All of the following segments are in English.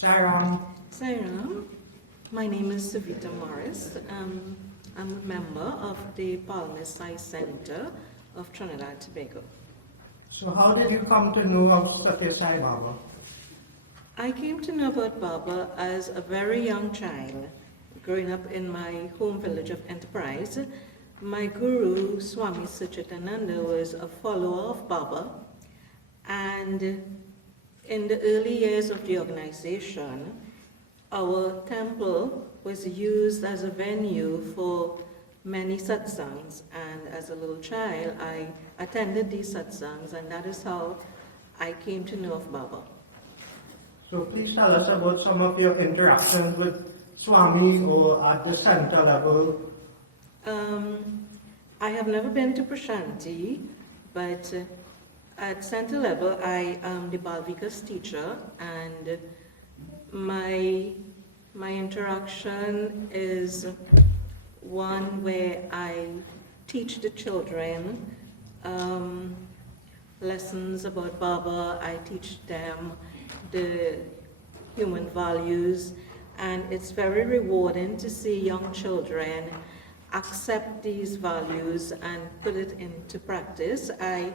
Sairam. Sairam, my name is Savita Morris. I'm a member of the Palmiste Center of Trinidad and Tobago. So how did you come to know of Satya Sai Baba? I came to know about Baba as a very young child. Growing up in my home village of Enterprise, my guru, Swami Suchitananda, was a follower of Baba, and in the early years of the organization, our temple was used as a venue for many satsangs, and as a little child, I attended these satsangs, and that is how I came to know of Baba. So please tell us about some of your interactions with Swami or at the center level. I have never been to Prashanti, but at center level, I am the Balvikas teacher, and my interaction is one where I teach the children lessons about Baba. I teach them the human values, and it's very rewarding to see young children accept these values and put it into practice. I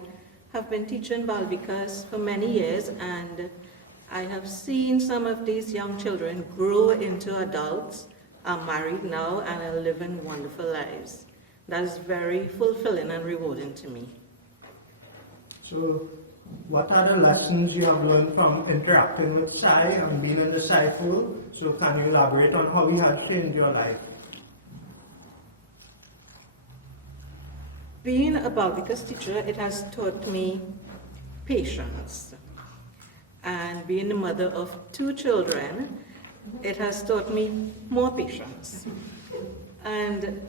have been teaching Balvikas for many years, and I have seen some of these young children grow into adults, are married now, and are living wonderful lives. That is very fulfilling and rewarding to me. So what are the lessons you have learned from interacting with Sai and being in the Sai fold? So can you elaborate on how he has changed your life? Being a Balvikas teacher, it has taught me patience. And being the mother of 2 children, it has taught me more patience. And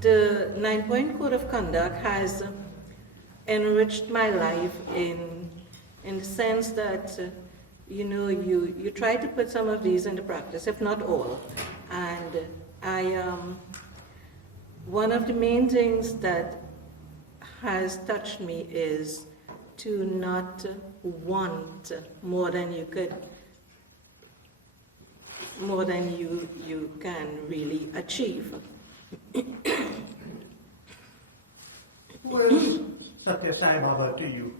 the 9-point code of conduct has enriched my life in the sense that, you try to put some of these into practice, if not all. And one of the main things that has touched me is to not want more than you can really achieve. Who is Satya Sai Baba to you?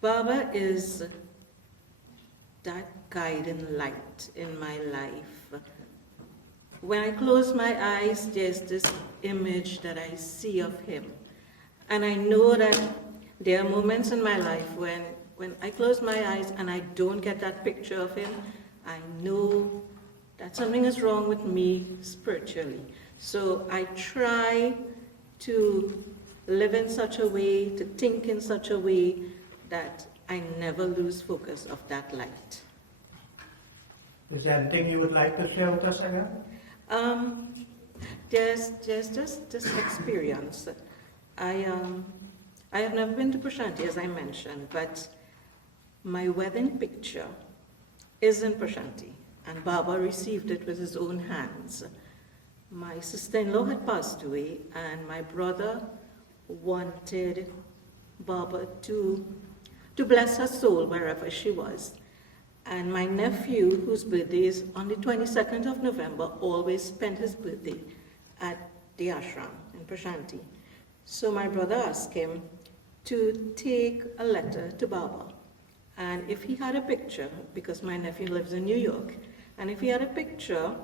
Baba is that guiding light in my life. When I close my eyes, there's this image that I see of him. And I know that there are moments in my life when I close my eyes and I don't get that picture of him, I know that something is wrong with me spiritually. So I try to live in such a way, to think in such a way that I never lose focus of that light. Is there anything you would like to share with us again? There's just this experience. I have never been to Prashanti, as I mentioned, but my wedding picture is in Prashanti, and Baba received it with his own hands. My sister-in-law had passed away, and my brother wanted Baba to bless her soul wherever she was. And my nephew, whose birthday is on the 22nd of November, always spent his birthday at the ashram in Prashanti. So my brother asked him to take a letter to Baba. And if he had a picture, because my nephew lives in New York, and if he had a picture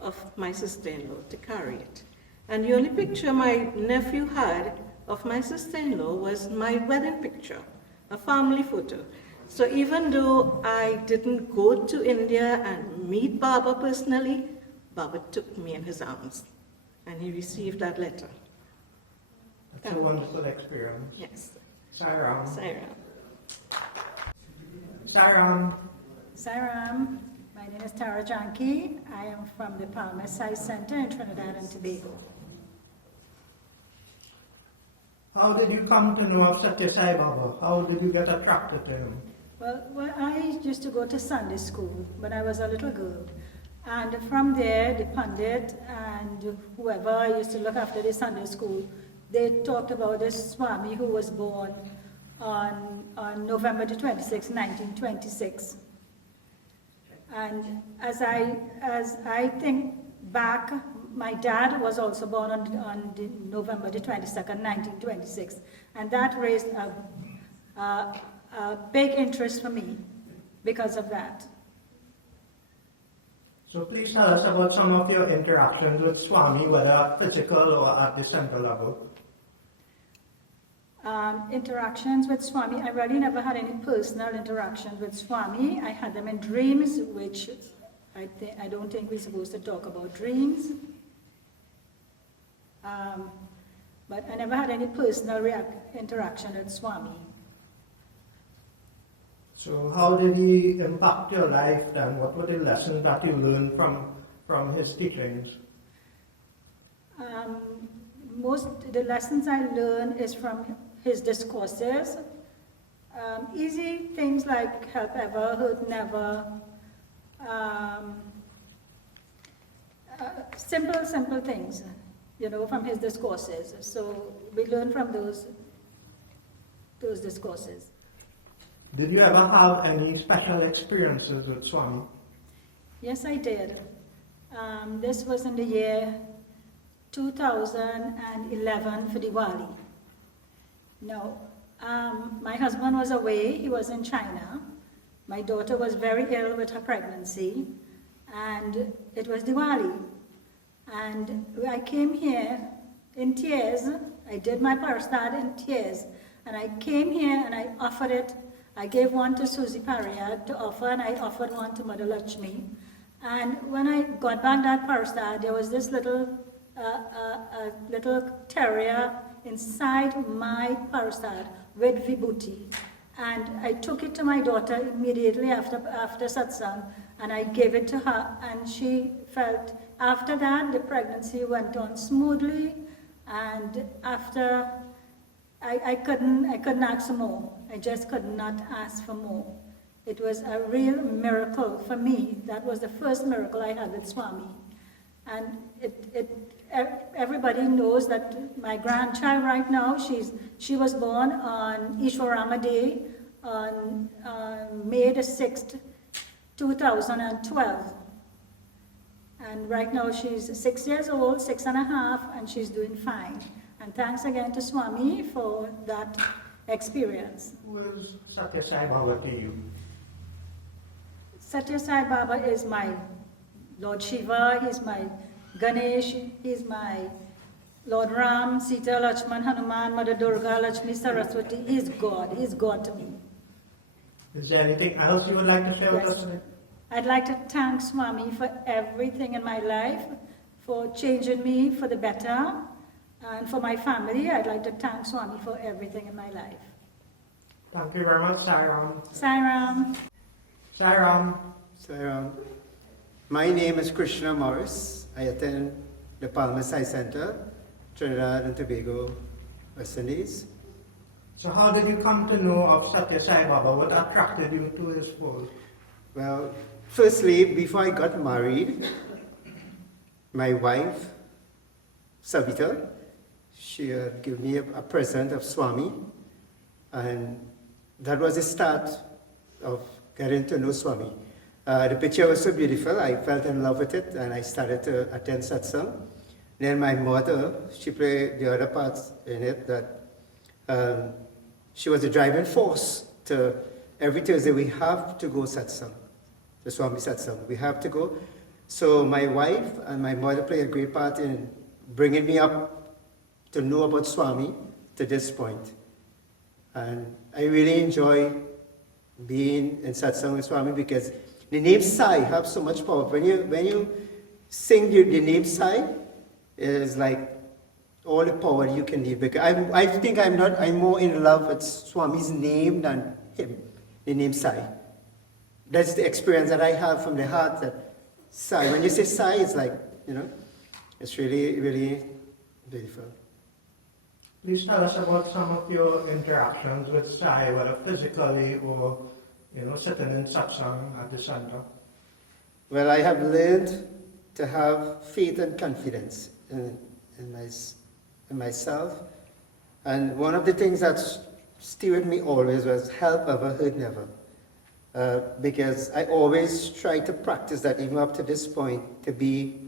of my sister-in-law, to carry it. And the only picture my nephew had of my sister-in-law was my wedding picture, a family photo. So even though I didn't go to India and meet Baba personally, Baba took me in his arms, and he received that letter. It's a wonderful experience. Yes. Sairam. Sairam. Sairam. Sairam, my name is Tara Janki. I am from the Palmiste Center in Trinidad and Tobago. How did you come to know of Satya Sai Baba? How did you get attracted to him? Well, I used to go to Sunday school when I was a little girl. And from there, the Pandit and whoever used to look after the Sunday school, they talked about this Swami who was born on November the 26th, 1926. And as I think back, my dad was also born on November the 22nd, 1926, and that raised a big interest for me because of that. So please tell us about some of your interactions with Swami, whether physical or at the center level. Interactions with Swami, I really never had any personal interactions with Swami. I had them in dreams, which I don't think we're supposed to talk about dreams. But I never had any personal interaction with Swami. So how did he impact your life then? What were the lessons that you learned from his teachings? The lessons I learned is from his discourses. Easy things like help ever, hurt never. Simple things, from his discourses. So we learn from those discourses. Did you ever have any special experiences with Swami? Yes, I did. This was in the year 2011 for Diwali. Now, my husband was away, he was in China. My daughter was very ill with her pregnancy, and it was Diwali. And I came here in tears. I did my parastad in tears, and I came here and I offered it. I gave one to Susie Pariad to offer, and I offered one to Mother Lakshmi. And when I got back that parastad, there was this little terrier inside my parastad with vibhuti. And I took it to my daughter immediately after satsang, and I gave it to her, and she felt, after that, the pregnancy went on smoothly, and after, I couldn't ask for more. I just could not ask for more. It was a real miracle for me. That was the first miracle I had with Swami. And everybody knows that my grandchild right now, she was born on Ishwarama Day on May the 6th, 2012. And right now she's 6 years old, 6.5, and she's doing fine. And thanks again to Swami for that experience. Who is Satya Sai Baba to you? Satya Sai Baba is my Lord Shiva, he's my Ganesh, he's my Lord Ram, Sita, Lakshman, Hanuman, Mother Durga, Lakshmi, Saraswati. He's God to me. Is there anything else you would like to share with us today? I'd like to thank Swami for everything in my life, for changing me for the better, and for my family. I'd like to thank Swami for everything in my life. Thank you very much, Sairam. Sairam. Sairam. Sairam. My name is Krishna Morris. I attend the Palmiste High Center, Trinidad and Tobago, West Indies. So how did you come to know of Satya Sai Baba? What attracted you to his fold? Well, firstly, before I got married, my wife, Savita, she had given me a present of Swami, and that was the start of getting to know Swami. The picture was so beautiful, I fell in love with it, and I started to attend satsang. Then my mother, she played the other parts in it, that she was the driving force to every Thursday we have to go satsang, the Swami satsang, we have to go. So my wife and my mother played a great part in bringing me up to know about Swami to this point. And I really enjoy being in satsang with Swami because the name Sai has so much power. When you sing the name Sai, it is like all the power you can need. Because I think I'm more in love with Swami's name than him, the name Sai. That's the experience that I have from the heart, that Sai, when you say Sai, it's like, it's really, really beautiful. Please tell us about some of your interactions with Sai, whether physically or, sitting in satsang at the center. Well, I have learned to have faith and confidence in myself. And one of the things that stay with me always was help ever, hurt never. Because I always try to practice that even up to this point, to be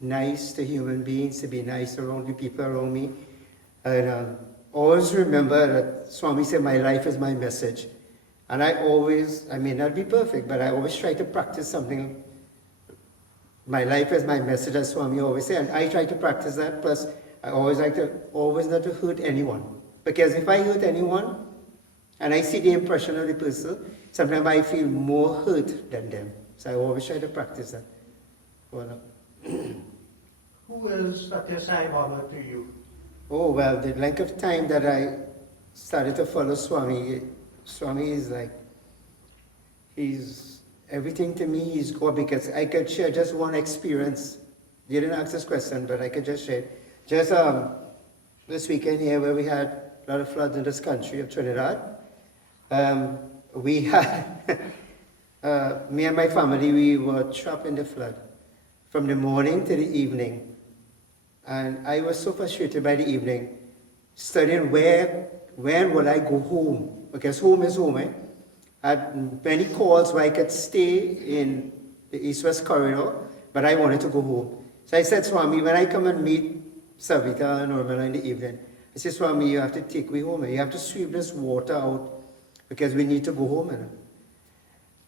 nice to human beings, to be nice around the people around me. And always remember that Swami said, my life is my message. And I may not be perfect, but I always try to practice something. My life is my message, as Swami always said, and I try to practice that. Plus, I always like to, always not to hurt anyone. Because if I hurt anyone, and I see the impression of the person, sometimes I feel more hurt than them. So I always try to practice that. Well, Who is Satya Sai Baba to you? oh, well, the length of time that I started to follow Swami, Swami is like, he's everything to me. He's God, because I could share just one experience. You didn't ask this question, but I could just share. Just this weekend here, where we had a lot of floods in this country of Trinidad, we had, me and my family, we were trapped in the flood from the morning to the evening. And I was so frustrated by the evening, studying when will I go home? Because home is home, eh? I had many calls where I could stay in the East-West corridor, but I wanted to go home. So I said, Swami, when I come and meet Savita and Urmila in the evening, I said, Swami, you have to take me home. You have to sweep this water out because we need to go home.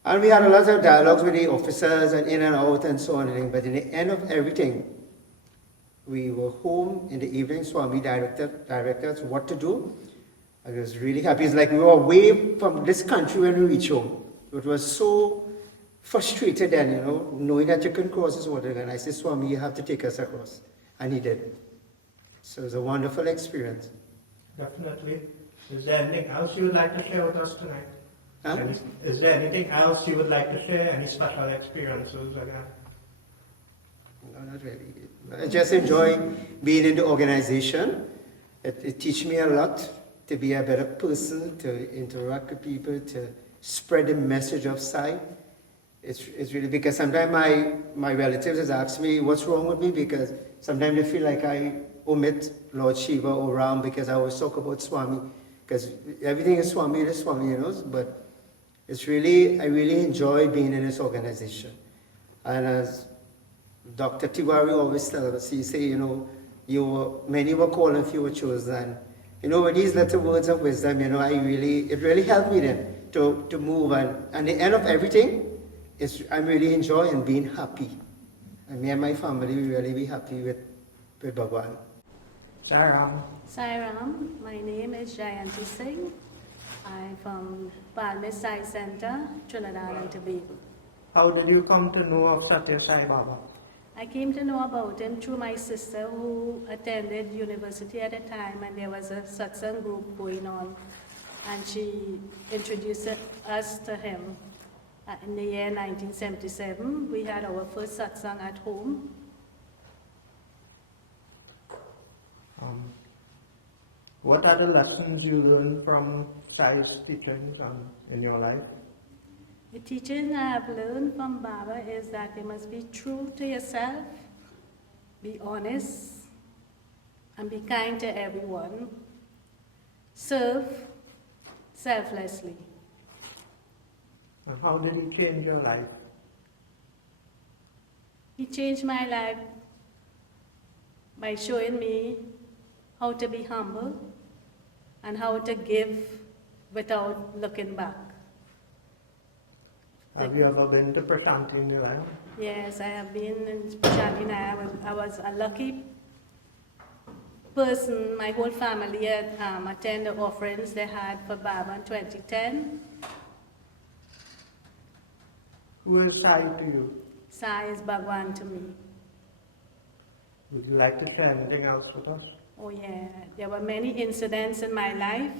And we had a lot of dialogues with the officers and in and out and so on. But in the end of everything, we were home in the evening. Swami directed us what to do. I was really happy. It's like we were away from this country when we reached home. It was so frustrated then, knowing that you couldn't cross this water. And I said, Swami, you have to take us across. And he did. So it was a wonderful experience. Definitely. Is there anything else you would like to share with us tonight? Huh? Is there anything else you would like to share? Any special experiences like that? No, not really. I just enjoy being in the organization. It teaches me a lot to be a better person, to interact with people, to spread the message of Sai. It's really because sometimes my relatives ask me what's wrong with me, because sometimes they feel like I omit Lord Shiva or Ram because I always talk about Swami, because everything is Swami, but I really enjoy being in this organization. And as Dr. Tiwari always tells us, he say, many were called and few were chosen. With these little words of wisdom, it really helped me then to move. And the end of everything is I'm really enjoying being happy. And me and my family, we really be happy with Bhagwan. Sairam. Sairam, my name is Jayanti Singh. I'm from Palmiste Science Center, Trinidad and Tobago. How did you come to know of Satya Sai Baba? I came to know about him through my sister, who attended university at the time, and there was a satsang group going on, and she introduced us to him. In the year 1977, we had our first satsang at home. What are the lessons you learned from Sai's teachings in your life? The teaching I have learned from Baba is that you must be true to yourself, be honest, and be kind to everyone. Serve selflessly. And how did he change your life? He changed my life by showing me how to be humble and how to give without looking back. Have you ever been to Prashanti in your life? Yes, I have been in Prashanti. I was a lucky person. My whole family had attended the offerings they had for Baba in 2010. Who is Sai to you? Sai is Bhagwan to me. Would you like to share anything else with us? Oh yeah, there were many incidents in my life,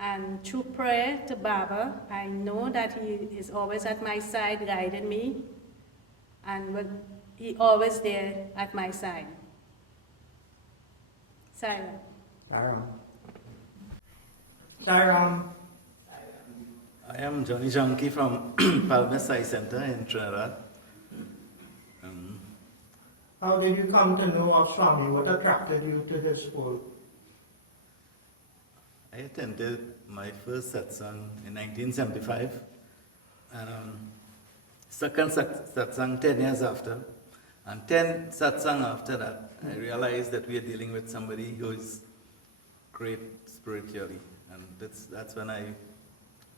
and through prayer to Baba, I know that he is always at my side guiding me, and he always there at my side. Sairam. Sairam. Sairam. I am Johnny Junkie from Palmiste Science Center in Trinidad. How did you come to know of Swami? What attracted you to his school? I attended my first satsang in 1975, and second satsang 10 years after, and 10 satsang after that, I realized that we are dealing with somebody who is great spiritually, and that's when I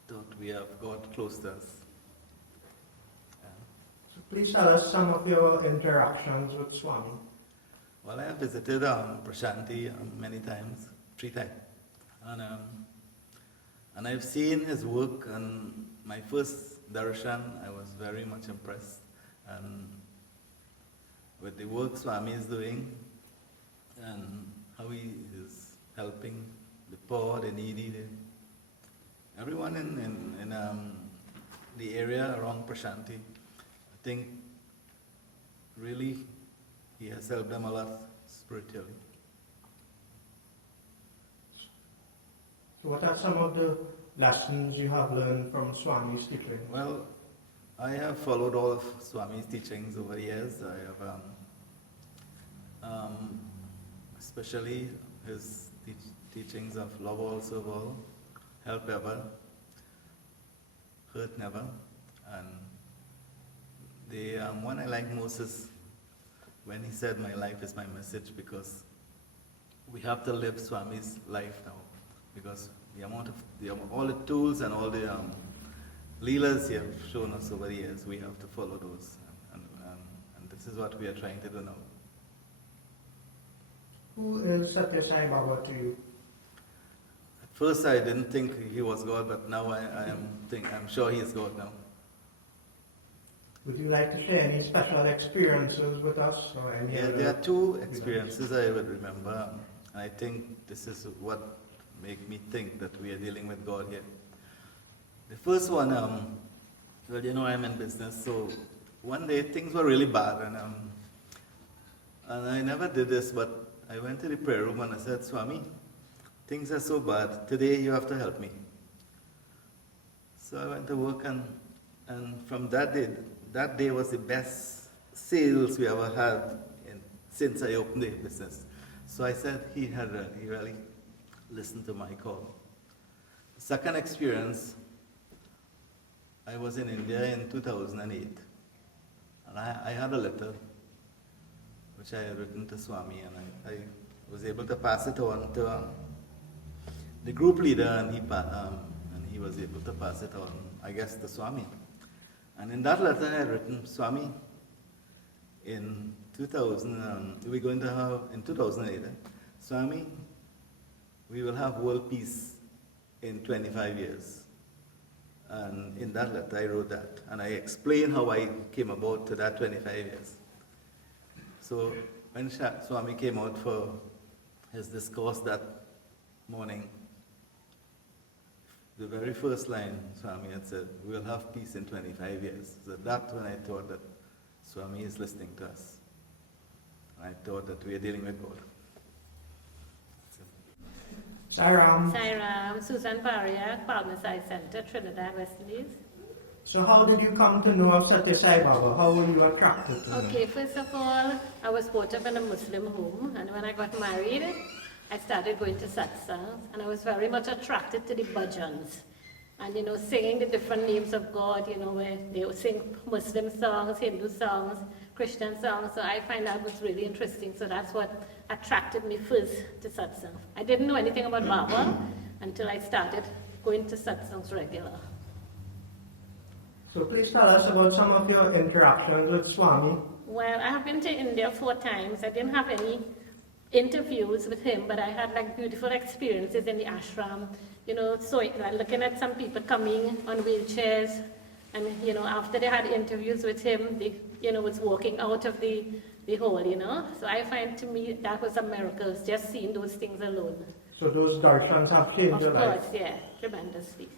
thought we have God close to us. So please tell us some of your interactions with Swami. Well, I have visited Prashanti many times, 3 times, and I've seen his work. And my first darshan, I was very much impressed, and with the work Swami is doing, and how he is helping the poor, the needy, everyone in the area around Prashanti. I think really he has helped them a lot spiritually. So what are some of the lessons you have learned from Swami's teaching? Well, I have followed all of Swami's teachings over the years. I have, especially his teachings of love all, serve all, help ever, hurt never, and the one I like most is when he said, "My life is my message," because we have to live Swami's life now, because all the tools and all the leelas he have shown us over the years, we have to follow those, and this is what we are trying to do now. Who is Satya Sai Baba to you? At first I didn't think he was God, but now I'm sure he is God now. Would you like to share any special experiences with us? Or any Yeah, other there are 2 experiences I would remember. I think this is what make me think that we are dealing with God here. The first one, well, you know, I'm in business, so one day things were really bad, and I never did this, but I went to the prayer room and I said, "Swami, things are so bad. Today you have to help me." So I went to work, and from that day was the best sales we ever had since I opened the business. So I said he really listened to my call. Second experience, I was in India in 2008, and I had a letter which I had written to Swami, and I was able to pass it on to the group leader, and he was able to pass it on, I guess, to Swami. And in that letter I had written, "Swami, in 2008, Swami, we will have world peace in 25 years. And in that letter I wrote that, and I explained how I came about to that 25 years. So when Swami came out for his discourse that morning, the very first line Swami had said, "We'll have peace in 25 years. So that's when I thought that Swami is listening to us. I thought that we are dealing with God. Sairam, Sairam, Susan Barrier, Palmiste Center, Trinidad, West Indies. so how did you come to know of Satya Sai Baba? How were you attracted to him? Okay, first of all, I was brought up in a Muslim home, and when I got married, I started going to satsangs, and I was very much attracted to the bhajans. And, singing the different names of God, where they would sing Muslim songs, Hindu songs, Christian songs. So I find that was really interesting. So that's what attracted me first to satsang. I didn't know anything about Baba until I started going to satsangs regular. So please tell us about some of your interactions with Swami. Well, I have been to India 4 times. I didn't have any interviews with him, but I had beautiful experiences in the ashram. So looking at some people coming on wheelchairs, and after they had interviews with him, they was walking out of the hall. So I find, to me, that was a miracle, just seeing those things alone. So those darshans have changed your life? Of course, yeah, tremendously.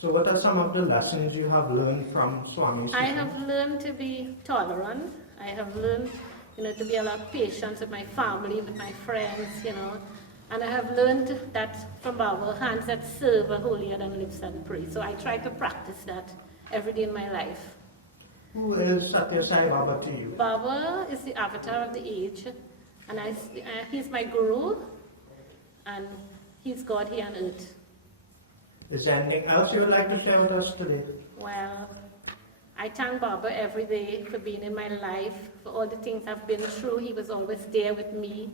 So what are some of the lessons you have learned from Swami's I teaching? have learned to be tolerant. I have learned, to be a lot patient with my family, with my friends, And I have learned that from Baba, hands that serve are holier than lips that pray. So I try to practice that every day in my life. Who is Satya Sai Baba to you? Baba is the avatar of the age, and he's my guru, and he's God here on earth. Is there anything else you would like to share with us today? Well, I thank Baba every day for being in my life, for all the things I've been through. He was always there with me,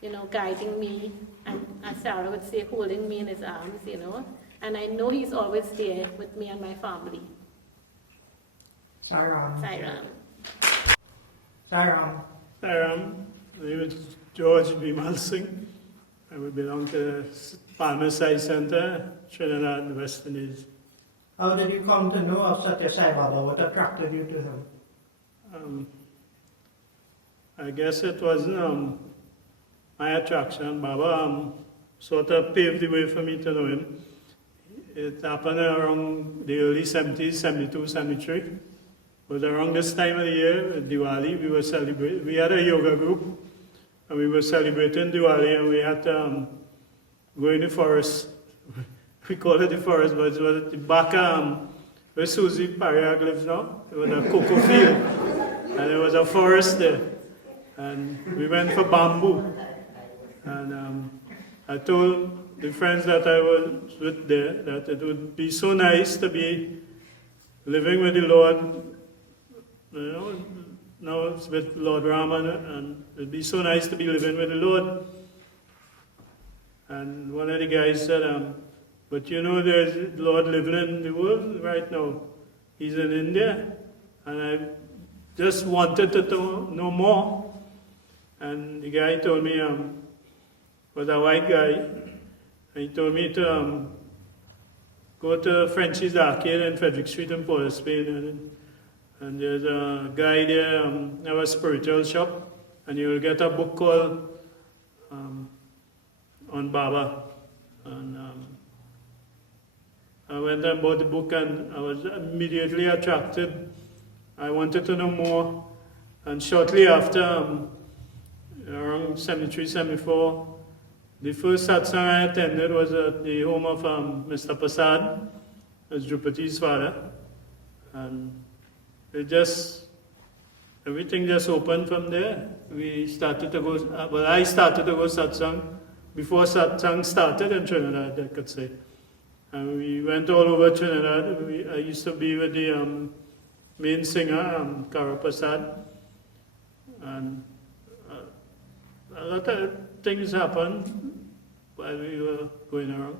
you know, guiding me, and as Sarah would say, holding me in his arms, you know. And I know he's always there with me and my family. Sairam. Sairam. Sairam. My name is George Bimal Singh. I belong to Palmiste Center, Trinidad, West Indies. How did you come to know of Satya Sai Baba? What attracted you to him? I guess it wasn't my attraction. Baba sort of paved the way for me to know him. It happened around the early 70s, 72, 73. It was around this time of the year, Diwali, we were celebrating. We had a yoga group, and we were celebrating Diwali, and we had to go in the forest. We call it the forest, but it was at the back where Susie Pariag lives now. It was a cocoa field, and there was a forest there. And we went for bamboo. And I told the friends that I was with there that it would be so nice to be living with the Lord, you know, now it's with Lord Raman, and it'd be so nice to be living with the Lord. And one of the guys said, but you know, there's the Lord living in the world right now. He's in India, and I just wanted to know more. And the guy told me, was a white guy, and he told me to go to Frenchie's Arcade in Frederick Street in Port of Spain, and there's a guy there, have a spiritual shop, and you'll get a book called on Baba. And I went and bought the book, and I was immediately attracted. I wanted to know more, and shortly after, around 73, 74, the first satsang I attended was at the home of Mr. Prasad, as Drupadi's father, and everything just opened from there. We started to go, well, I started to go satsang before satsang started in Trinidad, I could say. And we went all over Trinidad. I used to be with the main singer, Kara Prasad, and a lot of things happened while we were going around.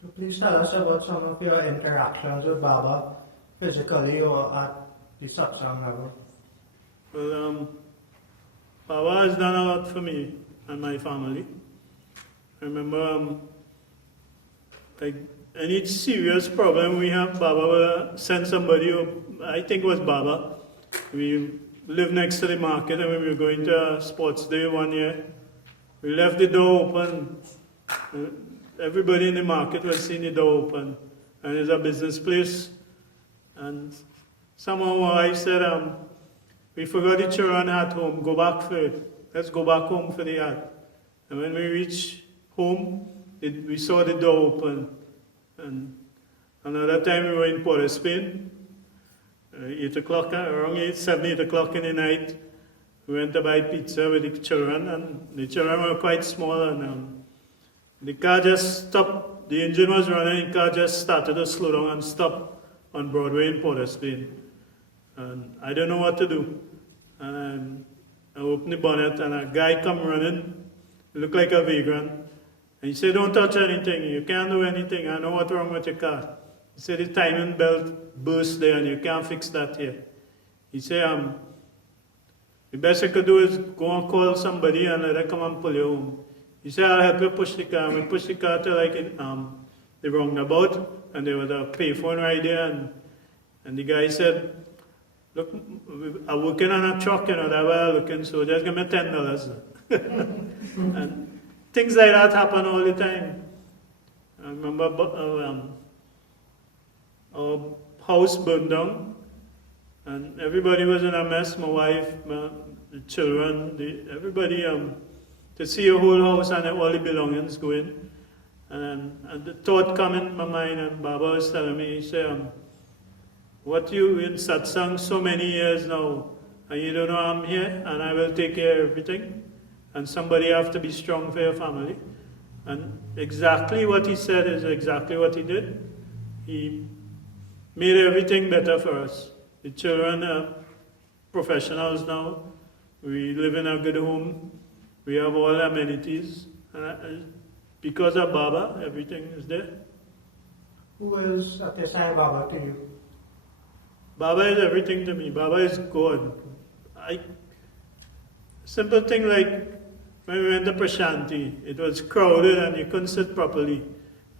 So please tell us about some of your interactions with Baba, physically or at the satsang level. Well, Baba has done a lot for me and my family. I remember, like any serious problem we have, Baba will send somebody, I think it was Baba. We lived next to the market, and we were going to a sports day one year. We left the door open. Everybody in the market was seeing the door open. And it's a business place. And somehow my wife said, we forgot the children at home, go back for it. Let's go back home for the hat. And when we reached home, we saw the door open. And another time we were in Port of Spain, 8 o'clock, around 7, 8 o'clock in the night, we went to buy pizza with the children, and the children were quite small, and the car just stopped. The engine was running, the car just started to slow down and stop on Broadway in Port of Spain. And I don't know what to do. And I opened the bonnet, and a guy come running, he looked like a vagrant, and he said, don't touch anything, you can't do anything, I know what's wrong with your car. He said the timing belt burst there and you can't fix that here. He said, the best you could do is go and call somebody and let them come and pull you home. He said, I'll help you push the car. And we pushed the car to like the roundabout, and there was a payphone right there, and the guy said, look, I'm working on a truck, you know, that way I'm looking, so just give me $10. And things like that happen all the time. I remember our house burned down, and everybody was in a mess. My wife, the children, everybody. To see a whole house and all the belongings going, and the thought come in my mind. And Baba was telling me, he said, "What you in satsang so many years now, and you don't know I'm here, and I will take care of everything. And somebody have to be strong for your family." And exactly what he said is exactly what he did. He made everything better for us. The children are professionals now. We live in a good home. We have all amenities. Because of Baba, everything is there. Who is Satya Sai Baba to you? Baba is everything to me. Baba is God. Simple thing like when we went to Prashanti, it was crowded and you couldn't sit properly.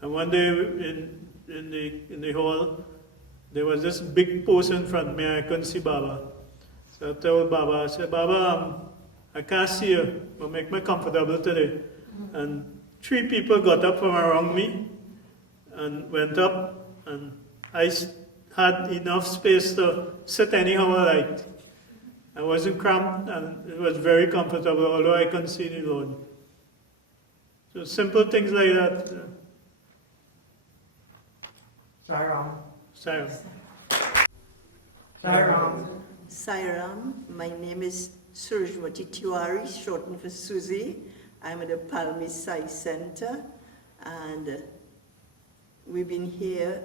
And one day in the hall, there was this big post in front of me and I couldn't see Baba. So I told Baba, I said, Baba, I can't see you, but make me comfortable today. And 3 people got up from around me and went up, and I had enough space to sit anyhow I liked. I wasn't cramped, and it was very comfortable, although I couldn't see the Lord. So simple things like that. Sairam. Sorry. Sairam. Sairam, my name is Surjmati Tiwari, shortened for Susie. I'm at the Palmiste Sai Center, and we've been here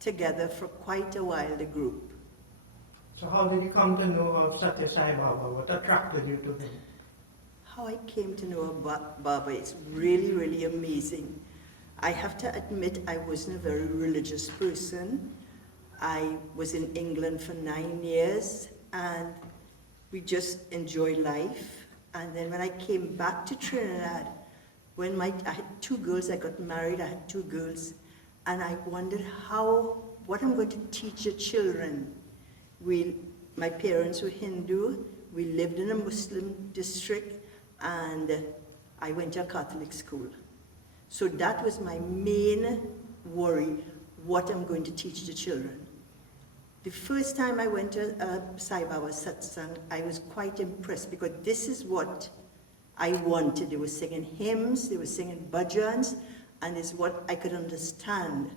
together for quite a while, the group. So how did you come to know of Satya Sai Baba? What attracted you to him? How I came to know about Baba is really, really amazing. I have to admit I wasn't a very religious person. I was in England for 9 years, and we just enjoyed life. And then when I came back to Trinidad, when I had 2 girls, I got married, I had 2 girls, and I wondered what I'm going to teach the children. My parents were Hindu, we lived in a Muslim district, and I went to a Catholic school. So that was my main worry, what I'm going to teach the children. The first time I went to Sai Baba satsang, I was quite impressed because this is what I wanted. They were singing hymns, they were singing bhajans, and it's what I could understand.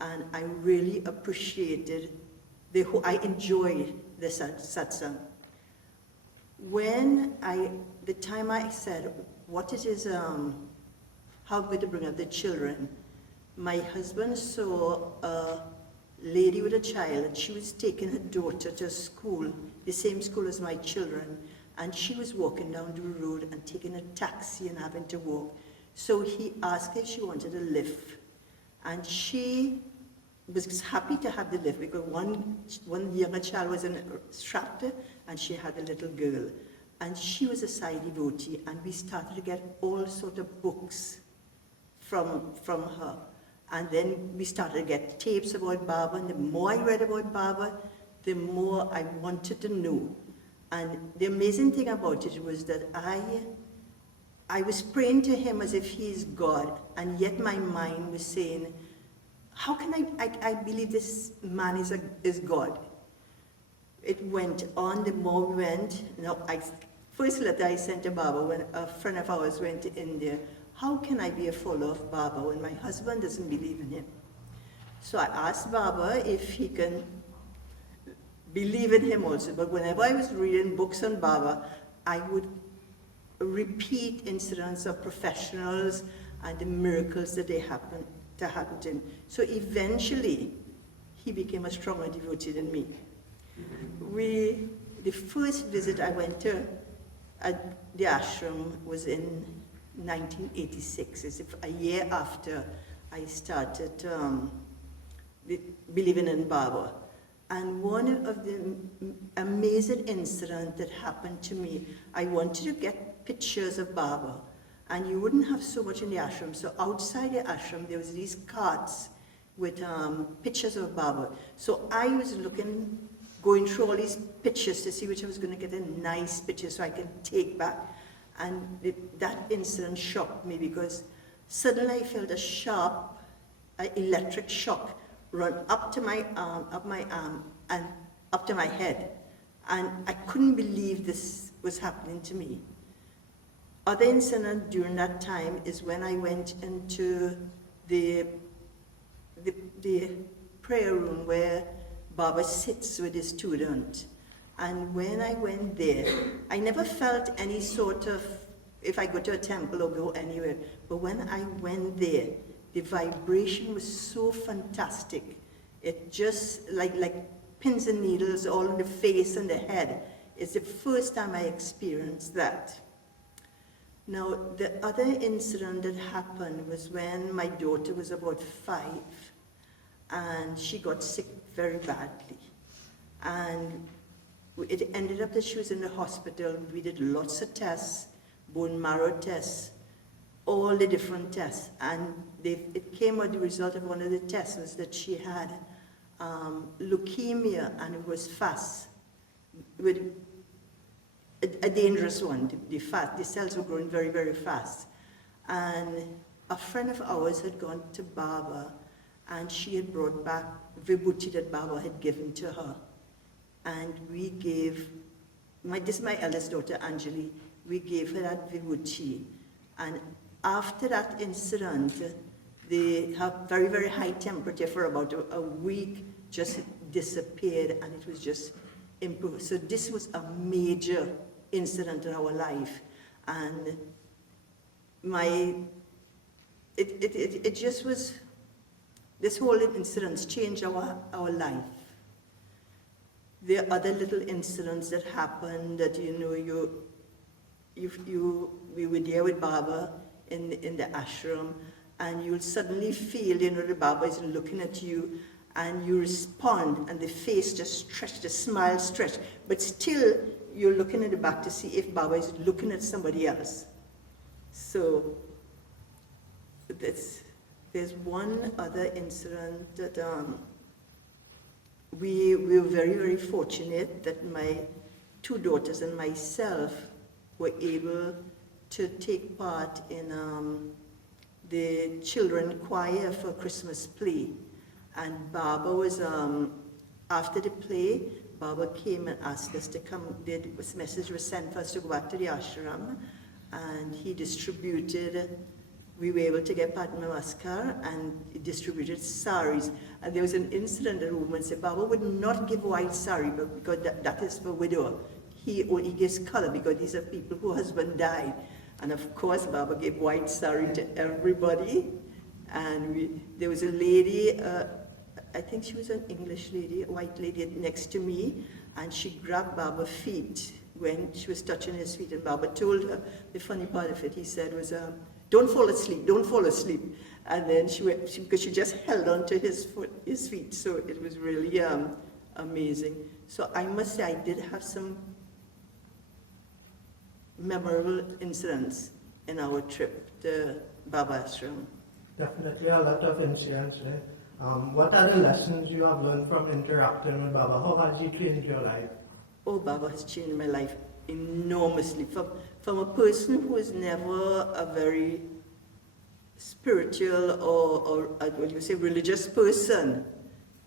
And I really appreciated I enjoyed the satsang. The time I said, what it is, how good to bring up the children, my husband saw a lady with a child, and she was taking her daughter to school, the same school as my children, and she was walking down the road and taking a taxi and having to walk. So he asked her if she wanted a lift, and she was happy to have the lift because one younger child was strapped and she had a little girl. And she was a Sai devotee, and we started to get all sorts of books from her. And then we started to get tapes about Baba, and the more I read about Baba, the more I wanted to know. And the amazing thing about it was that I was praying to him as if he is God, and yet my mind was saying, how can I believe this man is God? It went on, the more we went. First letter I sent to Baba when a friend of ours went to India, how can I be a follower of Baba when my husband doesn't believe in him? So I asked Baba if he can believe in him also. But whenever I was reading books on Baba, I would repeat incidents of professionals and the miracles that they happened to him. So eventually, he became a stronger devotee than me. The first visit I went to at the ashram was in 1986, as if a year after I started believing in Baba. And one of the amazing incidents that happened to me, I wanted to get pictures of Baba, and you wouldn't have so much in the ashram. So outside the ashram, there was these carts with pictures of Baba. So I was going through all these pictures to see which I was going to get a nice picture so I can take back. And that incident shocked me because suddenly I felt a sharp electric shock run up my arm and up to my head. And I couldn't believe this was happening to me. Other incident during that time is when I went into the prayer room where Baba sits with his student. And when I went there, I never felt any sort of if I go to a temple or go anywhere. But when I went there, the vibration was so fantastic. It just like pins and needles all in the face and the head. It's the first time I experienced that. Now, the other incident that happened was when my daughter was about 5, and she got sick very badly. And it ended up that she was in the hospital. We did lots of tests, bone marrow tests, all the different tests. And it came out, the result of one of the tests was that she had leukemia, and it was fast, with a dangerous one. The cells were growing very, very fast. And a friend of ours had gone to Baba, and she had brought back vibhuti that Baba had given to her. And we gave, this is my eldest daughter, Anjali, we gave her that vibhuti. And after that incident, they have very, very high temperature for about a week, just disappeared, and it was just improved. So this was a major incident in our life. And it just was, this whole incident changed our life. There are other little incidents that happened that, you know, we were there with Baba in the ashram, and you'll suddenly feel, you know, the Baba is looking at you, and you respond, and the face just stretched, the smile stretched, but still you're looking at the back to see if Baba is looking at somebody else. So there's one other incident that we were very, very fortunate that my 2 daughters and myself were able to take part in the children choir for Christmas play. And Baba was, after the play, Baba came and asked us to come. The message was sent for us to go back to the ashram, and he distributed, we were able to get Padma Namaskar, and he distributed saris. And there was an incident that a woman said, Baba would not give white sari, but because that is for widow. He only gives color because these are people whose husband died. And of course, Baba gave white sari to everybody. And there was a lady, I think she was an English lady, a white lady next to me, and she grabbed Baba's feet when she was touching his feet, and Baba told her, the funny part of it, he said was, don't fall asleep, don't fall asleep. And then because she just held on to his feet, so it was really amazing. So I must say I did have some memorable incidents in our trip to Baba Ashram. Definitely a lot of incidents. What are the lessons you have learned from interacting with Baba? How has he changed your life? Oh, Baba has changed my life enormously. From a person who was never a very spiritual or what you say, religious person,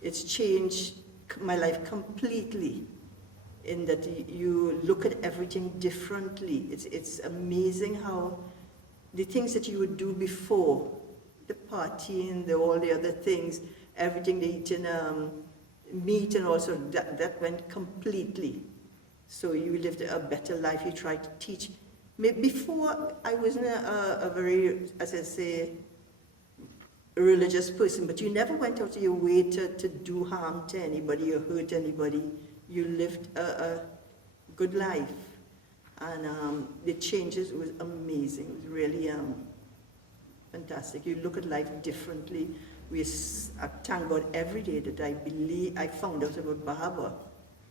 it's changed my life completely. In that you look at everything differently. It's amazing how the things that you would do before, the partying, all the other things, everything they eating, meat and also that went completely. So you lived a better life. You tried to teach. Before I wasn't a very, as I say, a religious person, but you never went out of your way to do harm to anybody or hurt anybody. You lived a good life, and the changes was amazing. It was really fantastic. You look at life differently. I thank God every day that I found out about Baba,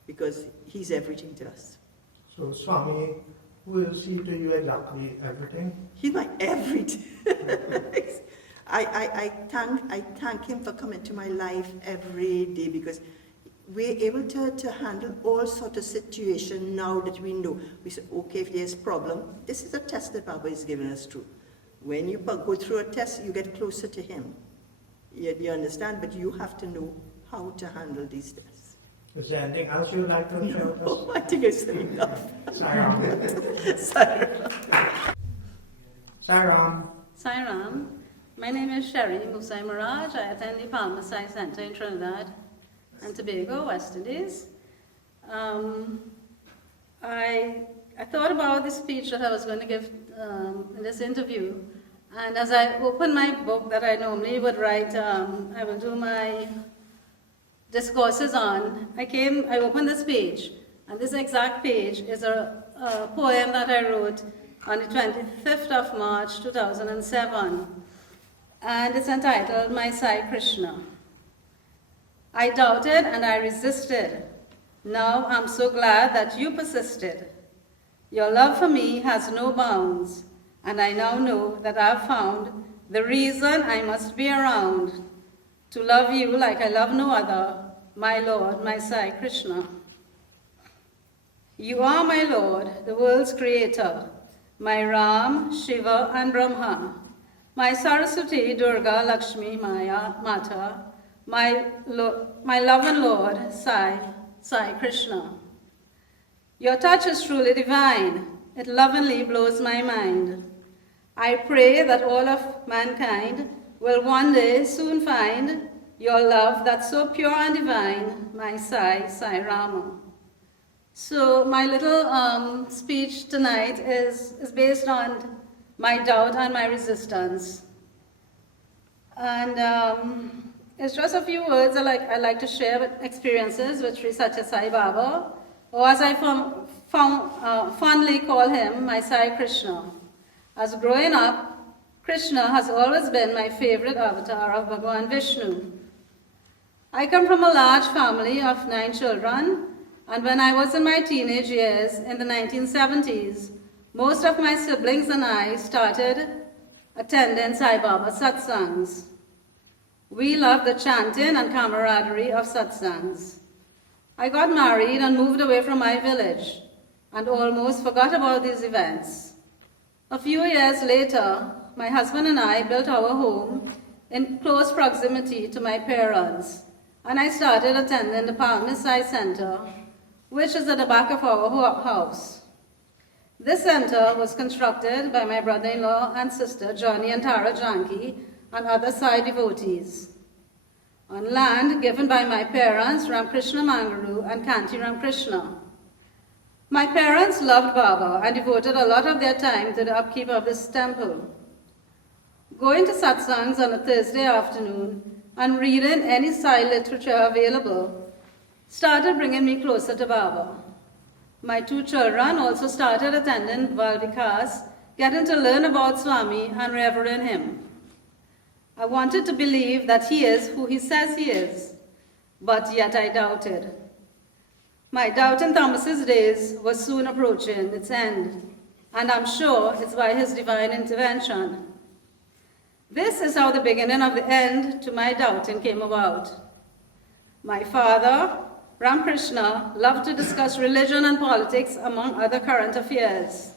because he's everything to us. So Swami will see to you exactly everything? He's my everything. I thank him for coming to my life every day, because we're able to handle all sorts of situations now that we know. We say, okay, if there's a problem, this is a test that Baba is giving us through. When you go through a test, you get closer to him. You understand? But you have to know how to handle these tests. Is there anything else you'd like to share with us? Oh, I think I said enough. Sairam. Sairam. Sairam. My name is Sherry Musai Miraj. I attend the Palmiste Center in Trinidad and Tobago, West Indies. I thought about the speech that I was going to give in this interview. And as I open my book that I normally would write, I will do my discourses on, I opened this page, and this exact page is a poem that I wrote on the 25th of March 2007, and it's entitled My Sai Krishna. I doubted and I resisted. Now I'm so glad that you persisted. Your love for me has no bounds, and I now know that I've found the reason I must be around to love you like I love no other, my Lord, my Sai Krishna. You are my Lord, the world's creator, my Ram, Shiva, and Brahma, my Saraswati, Durga, Lakshmi, Maya, Mata, my love and Lord, Sai Krishna. Your touch is truly divine. It lovingly blows my mind. I pray that all of mankind will one day soon find your love that's so pure and divine, my Sai Rama. So my little speech tonight is based on my doubt and my resistance. And it's just a few words I like to share with experiences with Sri Satya Sai Baba, or as I fondly call him, my Sai Krishna. As growing up, Krishna has always been my favorite avatar of Bhagavan Vishnu. I come from a large family of 9 children, and when I was in my teenage years in the 1970s, most of my siblings and I started attending Sai Baba satsangs. We loved the chanting and camaraderie of satsangs. I got married and moved away from my village and almost forgot about these events. A few years later, my husband and I built our home in close proximity to my parents, and I started attending the Palmiste Sai Center, which is at the back of our house. This center was constructed by my brother-in-law and sister, Johnny and Tara Janki, and other Sai devotees, on land given by my parents, Ramkrishna Mangaru and Kanti Ramkrishna. My parents loved Baba and devoted a lot of their time to the upkeep of this temple. Going to satsangs on a Thursday afternoon and reading any Sai literature available started bringing me closer to Baba. My 2 children also started attending Valvikas, getting to learn about Swami and revering him. I wanted to believe that he is who he says he is, but yet I doubted. My doubt in Thomas's days was soon approaching its end, and I'm sure it's by his divine intervention. This is how the beginning of the end to my doubting came about. My father, Ramkrishna, loved to discuss religion and politics among other current affairs.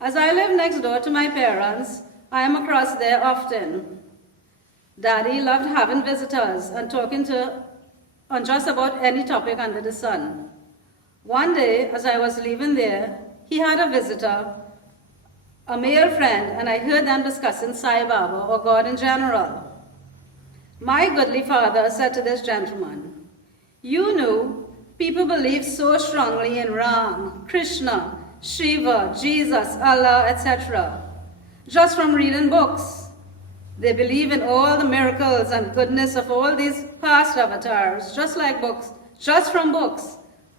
As I live next door to my parents, I am across there often. Daddy loved having visitors and talking on just about any topic under the sun. One day, as I was leaving there, he had a visitor, a male friend, and I heard them discussing Sai Baba or God in general. My goodly father said to this gentleman, "You know, people believe so strongly in Ram, Krishna, Shiva, Jesus, Allah, etc. just from reading books. They believe in all the miracles and goodness of all these past avatars, just like books, just from books.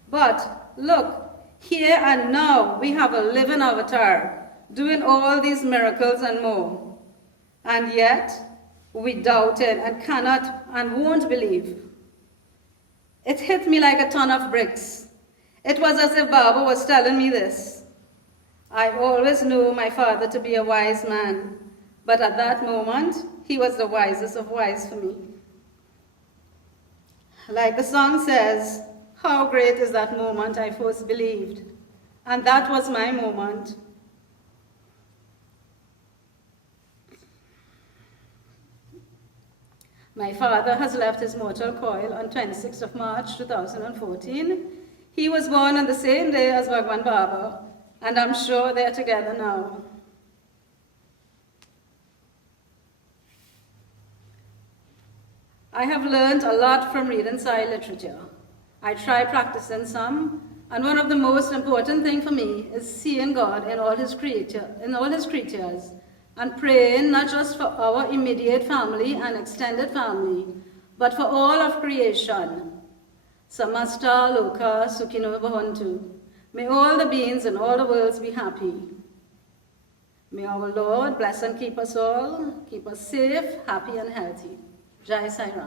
But look, here and now we have a living avatar doing all these miracles and more. And yet we doubted and cannot and won't believe." It hit me like a ton of bricks. It was as if Baba was telling me this. I always knew my father to be a wise man, but at that moment, he was the wisest of wise for me. Like the song says, how great is that moment I first believed. And that was my moment. My father has left his mortal coil on 26th of March 2014. He was born on the same day as Bhagwan Baba, and I'm sure they're together now. I have learned a lot from reading Sai literature. I try practicing some, And one of the most important things for me is seeing God in all his creatures, and praying not just for our immediate family and extended family, but for all of creation. Samasta Loka Sukhino Bhavantu. May all the beings in all the worlds be happy. May our Lord bless and keep us all, keep us safe, happy and healthy. Jai Sai Ram.